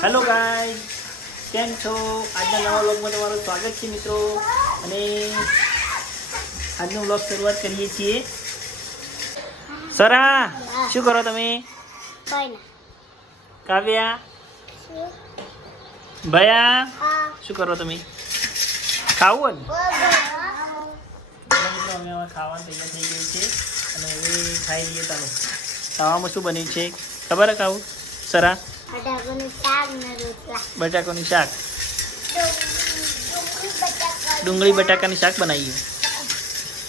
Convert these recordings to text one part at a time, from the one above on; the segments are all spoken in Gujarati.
હેલો ગાઈસ, કેમ છો? આજના નવા વ્લોગમાં તમારું સ્વાગત છે મિત્રો. અને આજનો વ્લોગ શરૂઆત કરીએ છીએ. સરા, શું કરો તમે? કાવ્યા, ભયા, શું કરો તમે? ખાવું ને? મિત્રો અમે હવે ખાવાનું તૈયાર થઈ ગયું છે અને હવે ખાઈ લઈએ. ચાલો, ખાવામાં શું બન્યું છે ખબર હે ખાવું? સરા, બટાકાનું શાક, ડુંગળી બટાકાનું શાક બનાવ્યું.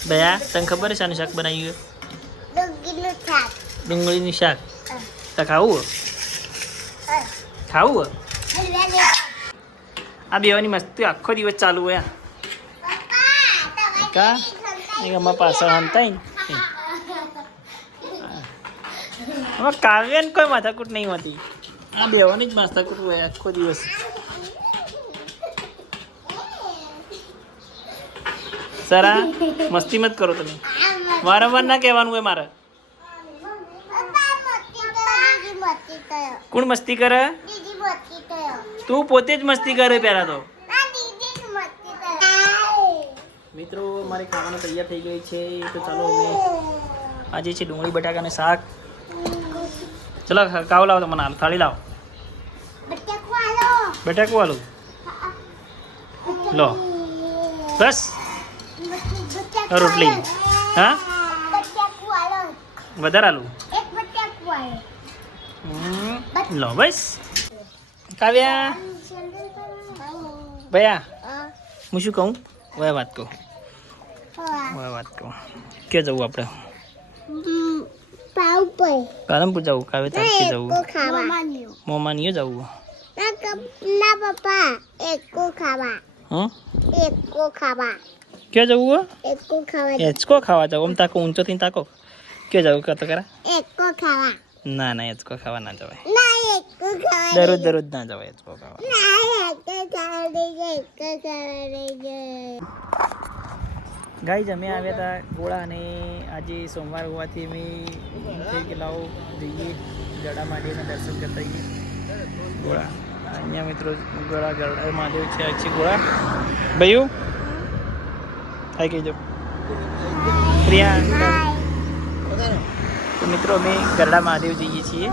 ભયા, તને ખબર છે શાનું શાક બનાવ્યું? ડુંગળીનું શાક. તો ખાવું? ખાવું? આ બેવાની મસ્તી આખો દિવસ ચાલુ હોય. કા અમારા પાછળ હંતાય ને હવે કાવ્યાને કોઈ માથાકૂટ નહીં હોતી. આ બેવાની જ માથાકૂટ હોય આખો દિવસ. સરા, મસ્તી મત કરો તમે. વારંવાર ના કહેવાનું હોય મારે. કોણ મસ્તી કરે? તું પોતે જ મસ્તી કરે પહેલા તો. મિત્રો, મારે ખાવાનું તૈયાર થઈ ગઈ છે તો ચાલો અમે આજે છે ડુંગળી બટાકાનું શાક. ચલો કાવ લાવો, મને હાલ થાળી લાવો. બટાકું આલું લો, બસ રોટલી. હા, વધારે આલું લો બસ. કાવ્યા, ભયા, હું શું કહું? હવે વાત કહું. ક્યાં જવું આપણે? પાલનપુર જવું? કાવ્ય તારથી જવું? મોમાનીઓ જવું? ના પપ્પા, એકો ખાવા. હા, એકો ખાવા. ક્યાં જવું? એકો ખાવા. એચકો ખાવા જવું? આમ તાકો ઊંચો થઈને તાકો. ક્યાં જવું કહેતો ખરા? એકો ખાવા. ના ના, એચકો ખાવા ના જવાય. ના એકો ખાવા. દરરોજ ના જવાય એચકો ખાવા. ના એકો ખાવા દઈ જાય, એકો ખાવા દઈ જાય. ગાઈઝ, અમે આવ્યા હતા ગોળા અને આજે સોમવાર હોવાથી અમે થઈ કે લાવો જઈએ ગળા મહાદેવના દર્શન કરતા જઈએ. ગોળા અહીંયા મિત્રો ગળા મહાદેવ છે. આ છે ગોળા ભાઈઓ. હાય કહેજો પ્રિયા. તો મિત્રો અમે ગરડા મહાદેવ જઈએ છીએ.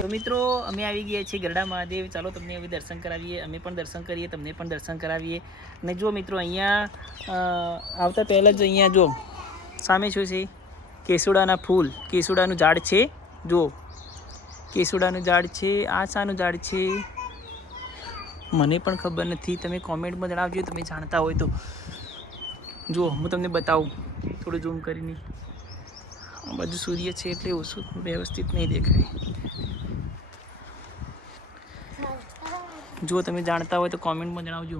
તો મિત્રો અમે આવી ગયા છીએ ગરડા મહાદેવ. ચાલો તમને હવે દર્શન કરાવીએ. અમે પણ દર્શન કરીએ, તમને પણ દર્શન કરાવીએ. અને જો મિત્રો અહીંયા આવતા પહેલાં જ અહીંયા જો સામે શું છે? કેસુડાના ફૂલ, કેસુડાનું ઝાડ છે. જો કેસુડાનું ઝાડ છે. આ શાનું ઝાડ છે મને પણ ખબર નથી. તમે કોમેન્ટમાં જણાવજો તમે જાણતા હોય તો. જુઓ, હું તમને બતાવું થોડું ઝૂમ કરીને. આ બાજુ સૂર્ય છે એટલે ઓછું વ્યવસ્થિત નહીં દેખાય. જો તમે જાણતા હોય તો કોમેન્ટમાં જણાવજો.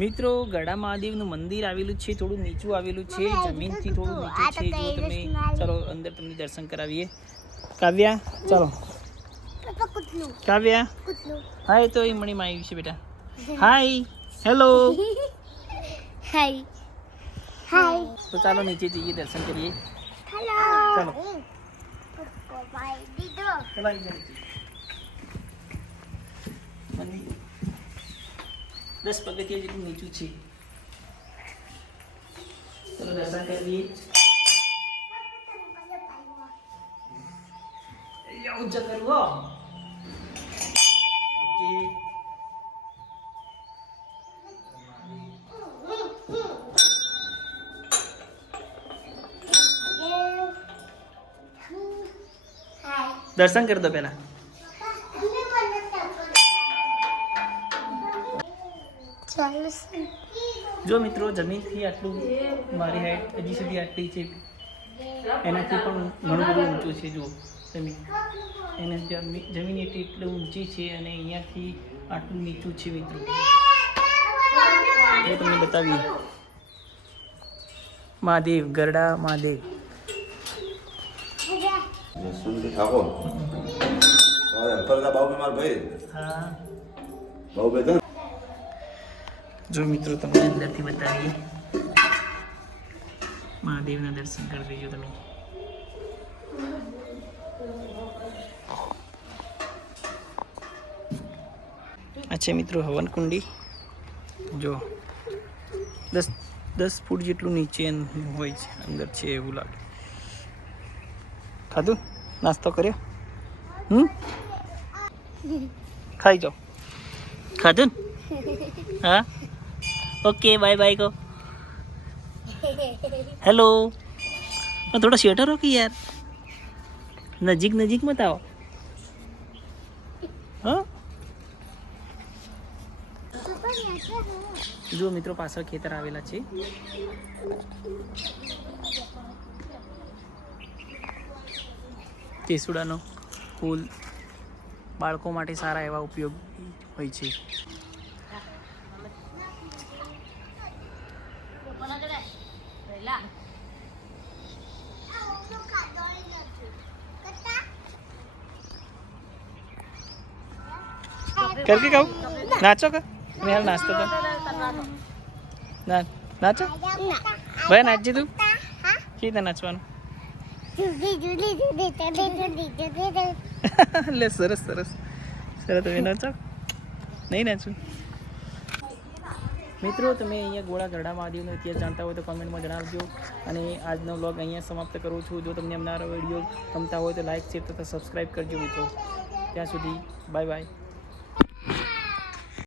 મિત્રો, ગરડા મહાદેવનું મંદિર આવેલું છે, થોડું નીચું આવેલું છે, જમીનથી થોડું નીચું છે. જો તમે ચાલો અંદર તમને દર્શન કરાવીએ. કાવ્યા, ચાલો કાવ્યા. હાય, તો એ મણીમાં આવ્યું છે બેટા. હાય, હેલો. હાય હાય. તો ચાલો નીચે જઈએ, દર્શન કરીએ. હેલો. ચાલો. ભાઈ દીદો. ચલો આવી જાઓ. મંદિર 10 પગથિયા જેટલું નીચું છે. ચલો દર્શન કરીએ. ઊંચા કરવો. ઓકે. દર્શન કરી દો પહેલા. ચાલો જો મિત્રો જમીનથી આટલું મારી હાઈટ હજી સુધી આટલી છે, એનાથી પણ ઘણું બધું ઊંચું છે. જુઓ જમીન, એને જમીન એટલી ઊંચી છે અને અહીંયાથી આટલું નીચું છે મિત્રો. એ તમને બતાવીએ. મહાદેવ, ગરડા મહાદેવ. જસવંત ઠાકોર પરદા બાબુ માર ભાઈ હા બાબુ ભાઈ. જો મિત્રો તમને અંદરથી બતાવીએ. મહાદેવના દર્શન કરી દેજો તમે. આ છે મિત્રો હવન કુંડી. જો 10 ફૂટ જેટલું નીચે હોય છે, અંદર છે એવું લાગે. ખાધું? નાસ્તો કર્યો? ખાઈ જાઓ. ખાધું ને? હા, ઓકે, બાય બાય કહો. હેલો. થોડો શેટર હો કે યાર, નજીક નજીક મત આવો. હા, જો મિત્રો પાછળ ખેતર આવેલા છે. કેસુડાનો ફૂલ બાળકો માટે સારા એવા ઉપયોગ હોય છે. કરકે કહું નાચો કે મેં હાલ નાચતો તો નાચો ભાઈ, નાચજી તું. કેવી રીતે નાચવાનું? લે સરસ સરસ સરસ. તમે નાચો? નહીં નાચું? મિત્રો તમે અહીંયા ગોળા ગરડા મહાદેવનો ઇતિહાસ જાણતા હોય તો કોમેન્ટમાં જણાવજો. અને આજનો વ્લોગ અહીંયા સમાપ્ત કરું છું. જો તમને અમારા વિડીયો ગમતા હોય તો લાઇક, શેર તથા સબસ્ક્રાઈબ કરજો મિત્રો. ત્યાં સુધી બાય બાય.